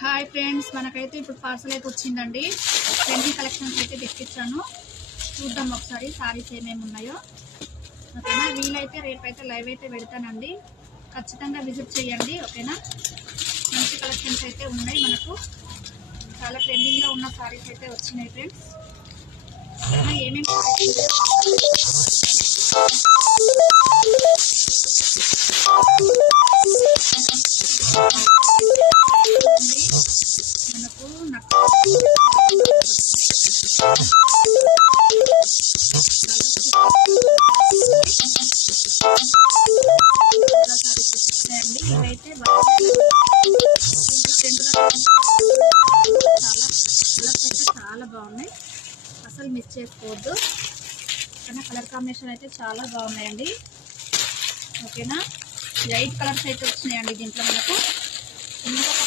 Hi friends, మనకైతే ఇప్పుడు parcel అయితే వచ్చిందండి. ట్రెండింగ్ కలెక్షన్స్ అయితే తెప్పించాను. చూద్దాం ఒకసారి సారీస్ ఏమేమి ఉన్నాయో. ఓకేనా, వీలైతే రేపైతే లైవ్ అయితే పెడతానండి. ఖచ్చితంగా విజిట్ చేయండి. ఓకేనా, మంచి కలెక్షన్స్ అయితే ఉన్నాయి. మనకు చాలా ట్రెండింగ్లో ఉన్న సారీస్ అయితే వచ్చినాయి ఫ్రెండ్స్. ఓకేనా, ఏమేమి మనకు ఇవైతే చాలా బాగున్నాయి, అసలు మిస్ చేసుకోవద్దు. ఓకేనా, కలర్ కాంబినేషన్ అయితే చాలా బాగున్నాయండి. ఓకేనా, లైట్ కలర్స్ అయితే వచ్చినాయండి దీంట్లో. మనకు ఇంకా